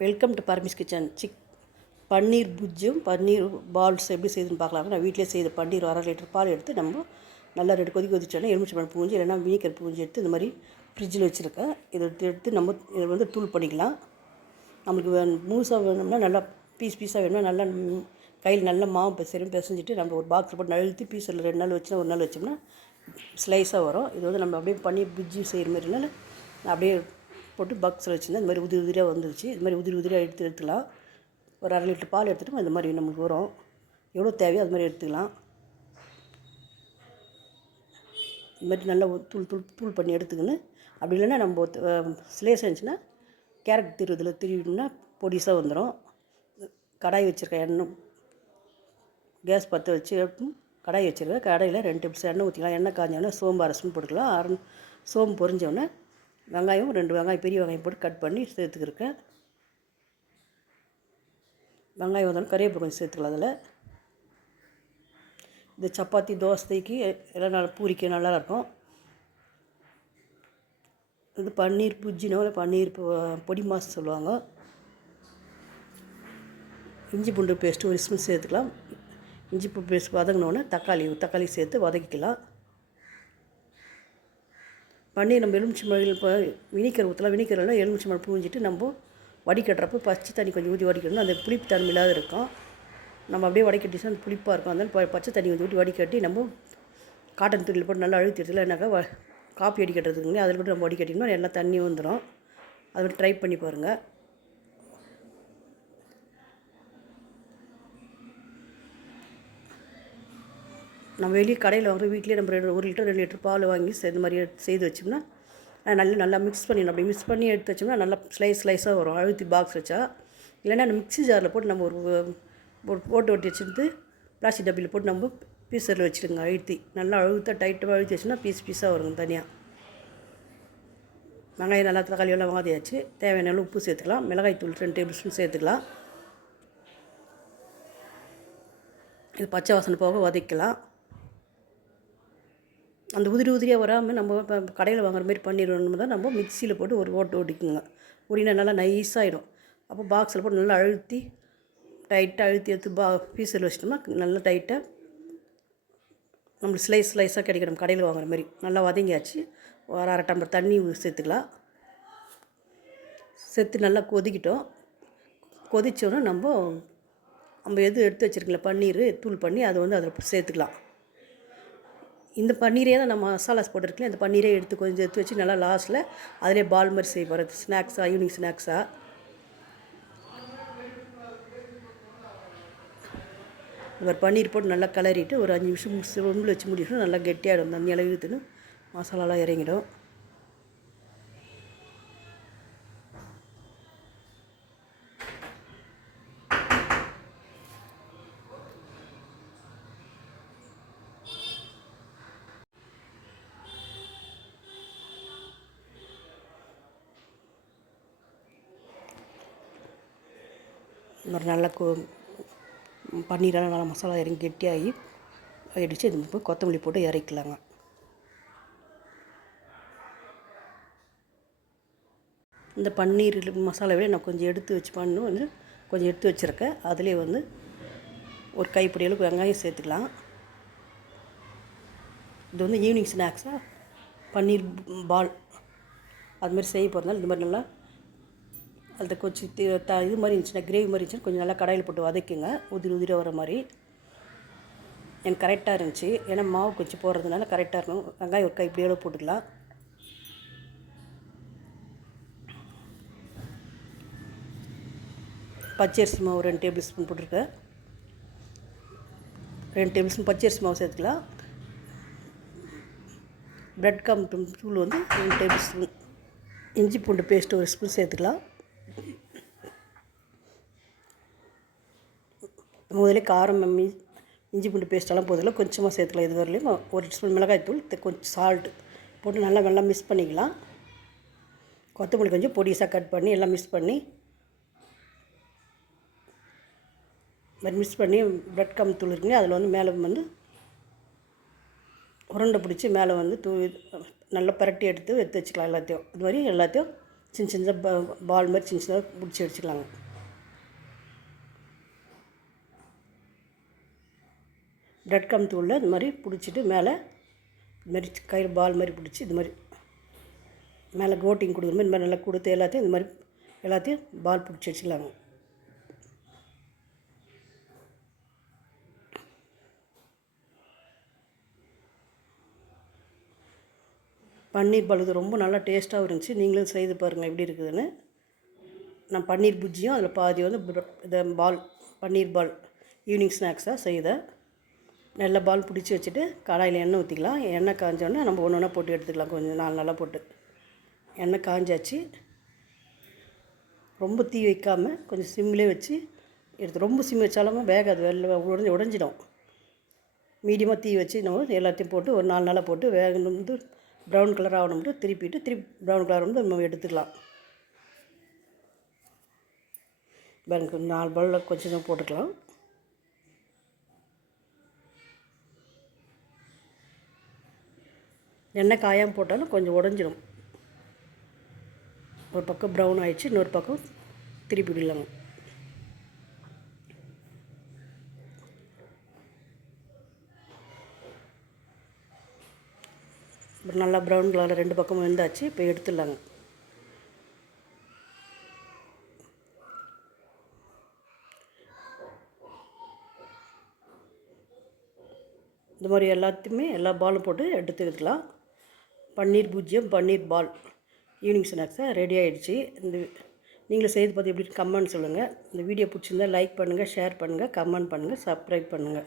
Welcome to Burmese kitchen. Sick paneer புஜ்ஜும் paneer balls எப்படி செய்யுதுன்னு பார்க்கலாம் நான் வீட்டிலே செய்த பன்னீர் அரை லிட்டர் பால் எடுத்து நம்ம நல்லா ரெண்டு கொதி கொதிச்சோன்னா எலுமிச்சம்பழம் பூஞ்சி இல்லைன்னா வினிகர் பூஞ்சி எடுத்து இந்த மாதிரி ஃப்ரிட்ஜில் வச்சுருக்கேன். இதை எடுத்து எடுத்து நம்ம இதை வந்து தூள் பண்ணிக்கலாம். நம்மளுக்கு வேணும் முழுசாக வேணும்னா நல்லா பீஸ் பீஸாக வேணும்னா நல்லா கையில் நல்லா மாவு பெசரும் பிசைஞ்சிட்டு நம்ம ஒரு பாக்ஸில் போட்டு நழுத்தி இல்லை ரெண்டு நாள் வச்சுனா ஒரு நாள் வச்சோம்னா ஸ்லைஸாக வரும். இது வந்து நம்ம அப்படியே பண்ணி புஜ்ஜி செய்கிற மாதிரினால நான் அப்படியே போட்டு பாக்ஸில் வச்சுருந்தேன். இந்த மாதிரி உதிரி உதிரியாக வந்துருச்சு. இது மாதிரி உதிரி உதிரியாக எடுத்து எடுத்துக்கலாம். ஒரு அரை லிட்டர் பால் எடுத்துகிட்டு இந்த மாதிரி நமக்கு வரும். எவ்வளோ தேவையோ அது மாதிரி எடுத்துக்கலாம். இது மாதிரி நல்லா தூள் தூள் தூள் பண்ணி எடுத்துக்கின்னு அப்படி இல்லைன்னா நம்ம ஸ்லேஸ் இருந்துச்சுன்னா கேரட் திருவதில் திருவினோம்னா பொடிசாக வந்துடும் கடாய் வச்சுருக்கேன் எண்ணெய் கேஸ் பற்ற வச்சு கடாய் வச்சுருக்கேன் கடாயில் ரெண்டு டேபிள் எண்ணெய் ஊற்றிக்கலாம் எண்ணெய் காஞ்சோடனே சோம்பு அரை ஸ்பூன் போட்டுக்கலாம். அரை சோம்பு பொரிஞ்சோடனே வெங்காயம் ரெண்டு வெங்காயம் பெரிய வெங்காயம் போட்டு கட் பண்ணி சேர்த்துக்கிருக்கேன். வெங்காயம் வந்தாலும் கறிவேப்பிலை கொஞ்சம் சேர்த்துக்கலாம் அதில். இந்த சப்பாத்தி தோசைக்கு எல்லாம் நல்லா பூரிக்க நல்லாயிருக்கும் இது பன்னீர் புஜ்ஜினோ இல்லை பன்னீர் பொடி மாசு சொல்லுவாங்க. இஞ்சி பூண்டு பேஸ்ட்டு ஒரு ஸ்பூன் சேர்த்துக்கலாம். இஞ்சி பூண்டு பேஸ்ட் வதங்கினோடனே தக்காளி தக்காளி சேர்த்து வதக்கிக்கலாம். பண்ணி நம்ம எலுமிச்சி மழையில் இப்போ வினிக்கிற ஊற்றலாம் வினிக்கரெல்லாம் எலுமிச்சி மழை பூஞ்சிட்டு நம்ம வடிகட்டுறப்ப பச்சை தண்ணி கொஞ்சம் ஊற்றி வடிக்கணும் அந்த புளிப்பு தன்மை இல்லாத இருக்கும். நம்ம அப்படியே வடிகட்டிச்சா அந்த புளிப்பாக இருக்கும். அந்த ப- பச்சை தண்ணி கொஞ்சம் ஊற்றி வடிகட்டி நம்ம காட்டன் துணியில் போட்டு நல்லா அழுத்தி எடுத்துல என்னாக்கா வ காப்பி அடிக்கட்டுறதுக்குங்க அதில் கூட நம்ம வடிகட்டினோம்னா எல்லா தண்ணி வந்துடும் அது ட்ரை பண்ணி பாருங்கள் நம்ம வெளியே கடையில் வாங்குற வீட்லேயே நம்ம ரெண்டு ஒரு லிட்டர் ரெண்டு லிட்டர் பால் வாங்கி இந்த மாதிரி செய்து வச்சோம்னா நல்லா நல்லா மிக்ஸ் பண்ணிடணும். அப்படி மிக்ஸ் பண்ணி எடுத்து வச்சோம்னா நல்லா ஸ்லைஸ் ஸ்லைஸாக வரும். அழுத்தி பாக்ஸ் வச்சா. இல்லைன்னா மிக்ஸி ஜாரில் போட்டு நம்ம ஒரு ஒரு போட்டு ஒட்டி வச்சுருந்து பிளாஸ்டிக் டப்பியில் போட்டு நம்ம பீஸரில் வச்சுருங்க அழுத்தி. நல்லா அழுத்த டைட்டாக அழுத்தி வச்சோம்னா பீஸ் பீஸாக வரும் தனியாக வெங்காயம் நல்லா தக்காளி எல்லாம் வாதியாச்சு. தேவையான அளவு உப்பு சேர்த்துக்கலாம். மிளகாய் தூள் ரெண்டு டேபிள் ஸ்பூன் சேர்த்துக்கலாம். இது பச்சை வாசனை போக வதக்கலாம். அந்த உதிரி உதிரியாக வராமல் நம்ம இப்போ கடையில் வாங்குற மாதிரி பண்ணிடணும் தான் நம்ம மிக்சியில் போட்டு ஒரு ஓட்டு ஓட்டிக்குங்க ஓடினா நல்லா நைஸாகிடும் அப்போ பாக்ஸில் போட்டு நல்லா அழுத்தி டைட்டாக அழுத்தி எடுத்து பா பீஸில் வச்சிட்டோம்னா நல்லா டைட்டாக நம்மளுக்கு ஸ்லைஸ் ஸ்லைஸாக கிடைக்கும் நம்ம கடையில் வாங்குற மாதிரி. நல்லா வதங்கியாச்சு. ஒரு அரை டம்ளர் தண்ணி சேர்த்துக்கலாம். சேர்த்து நல்லா கொதிக்கிட்டோம். கொதித்தோன்னா நம்ம நம்ம எது எடுத்து வச்சுருக்கல பன்னீர் தூள் பண்ணி அதை வந்து அதில் சேர்த்துக்கலாம். இந்த பன்னீரே தான் நம்ம மசாலாஸ் போட்டிருக்கல இந்த பன்னீரே எடுத்து கொஞ்சம் எடுத்து வச்சு நல்லா லாஸ்ட்டில் அதிலே பால் மாதிரி செய்ய போகிறது ஸ்நாக்ஸாக ஈவினிங் ஸ்நாக்ஸாக ஒரு பன்னீர் போட்டு நல்லா கிளறிட்டு ஒரு அஞ்சு நிமிஷம் ரொம்பில் வச்சு முடிக்கணும். நல்லா கெட்டியாகிடும் தண்ணி அளவு இழுத்துன்னு மசாலாலாம் இறங்கிடும். ஒரு நல்ல கோ பன்னீரெல்லாம் நல்லா மசாலா இறங்கி கெட்டியாகி ஆகிடுச்சு இது போய் கொத்தமல்லி போட்டு இறக்கலாங்க. இந்த பன்னீர் மசாலாவே நான் கொஞ்சம் எடுத்து வச்சு பண்ணு வந்து கொஞ்சம் எடுத்து வச்சுருக்கேன். அதுலேயே வந்து ஒரு கைப்பிடி அளவுக்கு வெங்காயம் சேர்த்துக்கலாம். இது வந்து ஈவினிங் ஸ்நாக்ஸாக பன்னீர் பால். அது மாதிரி செய்ய போகிறதுனால இந்த மாதிரி நல்லா அதில் கொஞ்சம் த இது மாதிரி இருந்துச்சுன்னா கிரேவி மாதிரி இருந்துச்சுன்னா கொஞ்சம் நல்லா கடாயில் போட்டு வதக்கிங்க. உதிரி உதிர வர மாதிரி. எனக்கு கரெக்டாக இருந்துச்சு. ஏன்னா மாவு கொஞ்சம் போடுறதுனால கரெக்டாக இருக்கும். வெங்காயம் ஒரு கை போட்டுக்கலாம். பச்சரிசி மாவு ரெண்டு டேபிள் ஸ்பூன் போட்டிருக்கேன். ரெண்டு டேபிள் ஸ்பூன் பச்சரிசி மாவு சேர்த்துக்கலாம். பிரெட் கம் தூள் வந்து ரெண்டு டேபிள் ஸ்பூன் இஞ்சி பூண்டு பேஸ்ட்டு ஒரு ஸ்பூன் சேர்த்துக்கலாம். முதல்ல காரம் இஞ்சி பூண்டு பேஸ்ட்டெல்லாம் போதில்ல கொஞ்சமாக சேர்த்துக்கலாம். இது வரலையும் ஒரு ஸ்பூன் மிளகாய் தூள் கொஞ்சம் சால்ட் போட்டு நல்லா நல்லா மிக்ஸ் பண்ணிக்கலாம். கொத்தமல்லி கொஞ்சம் பொடிசாக கட் பண்ணி எல்லாம் மிக்ஸ் பண்ணி மாதிரி மிக்ஸ் பண்ணி பிரெட் கம் தூள் இருக்குங்க அதில் வந்து மேலே வந்து உருண்டை பிடிச்சி மேலே வந்து தூ நல்லா பரட்டி எடுத்து எடுத்து வச்சுக்கலாம் எல்லாத்தையும். இது மாதிரி எல்லாத்தையும் சின்ன சின்னதாக பால் மாதிரி சின்ன சின்னதாக பிடிச்சி அடிச்சுக்கலாங்க. பிரெட் கம் தூளில் இது மாதிரி பிடிச்சிட்டு மேலே இது மாதிரி கையில் பால் மாதிரி பிடிச்சி இது மாதிரி மேலே கோட்டிங் கொடுக்குற மாதிரி இந்த மாதிரி நல்லா கொடுத்து எல்லாத்தையும் இந்த மாதிரி எல்லாத்தையும் பால் பிடிச்சி வச்சுக்கலாங்க பன்னீர் பழுது ரொம்ப நல்லா டேஸ்ட்டாகவும் இருந்துச்சு. நீங்களும் செய்து பாருங்கள் எப்படி இருக்குதுன்னு. நான் பன்னீர் புஜ்ஜியும் அதில் பாதி வந்து இந்த பால் பன்னீர் பால் ஈவினிங் ஸ்நாக்ஸாக செய்தேன் நல்ல பால் பிடிச்சி வச்சுட்டு கடாயில் எண்ணெய் ஊற்றிக்கலாம் எண்ணெய் காஞ்சோடனே நம்ம ஒன்று ஒன்றா போட்டு எடுத்துக்கலாம். கொஞ்சம் நாலு நாளாக போட்டு. எண்ணெய் காஞ்சாச்சு. ரொம்ப தீ வைக்காமல் கொஞ்சம் சிம்மிலே வச்சு எடுத்து ரொம்ப சிம் வச்சாலும் வேகாது. வெளில உடஞ்சி உடஞ்சிடும். மீடியமாக தீ வச்சு நம்ம எல்லாத்தையும் போட்டு ஒரு நாலு நாளாக போட்டு வேக வந்து ப்ரௌன் கலர் ஆகணும்ட்டு திருப்பிட்டு திருப்பி ப்ரௌன் கலர் வந்து நம்ம எடுத்துக்கலாம். பாருங்க நாலு பல்ல கொஞ்சம் போட்டுக்கலாம். எண்ணெய் காயாமல் போட்டாலும் கொஞ்சம் உடஞ்சிடும் ஒரு பக்கம் ப்ரௌன் ஆயிடுச்சு இன்னொரு பக்கம் திருப்பி விடலாங்க நல்லா ப்ரௌன் கலரில் ரெண்டு பக்கமும் வெந்தாச்சு இப்போ எடுத்துடலாங்க. இந்த மாதிரி எல்லாத்தையுமே எல்லா பாலும் போட்டு எடுத்துக்கலாம் பன்னீர் பூஜ்ஜியம் பன்னீர் பால். ஈவினிங் ஸ்நாக்ஸாக ரெடி ஆகிடுச்சு இந்த நீங்களும் செய்து பார்த்து எப்படி கமெண்ட் சொல்லுங்கள் இந்த வீடியோ பிடிச்சிருந்தா லைக் பண்ணுங்கள் ஷேர் பண்ணுங்கள் கமெண்ட் பண்ணுங்கள் சப்ஸ்கிரைப் பண்ணுங்கள்